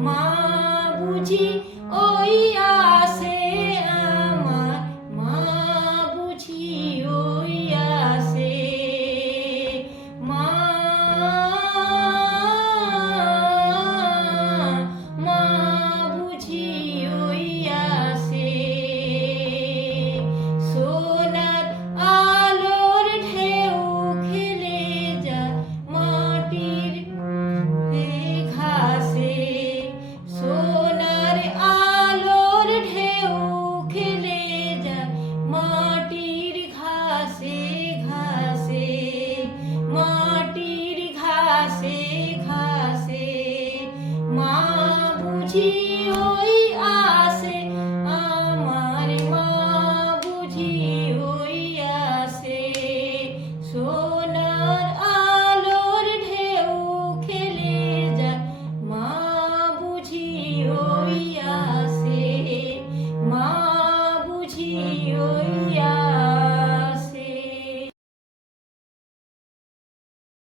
মা বুঝি ওই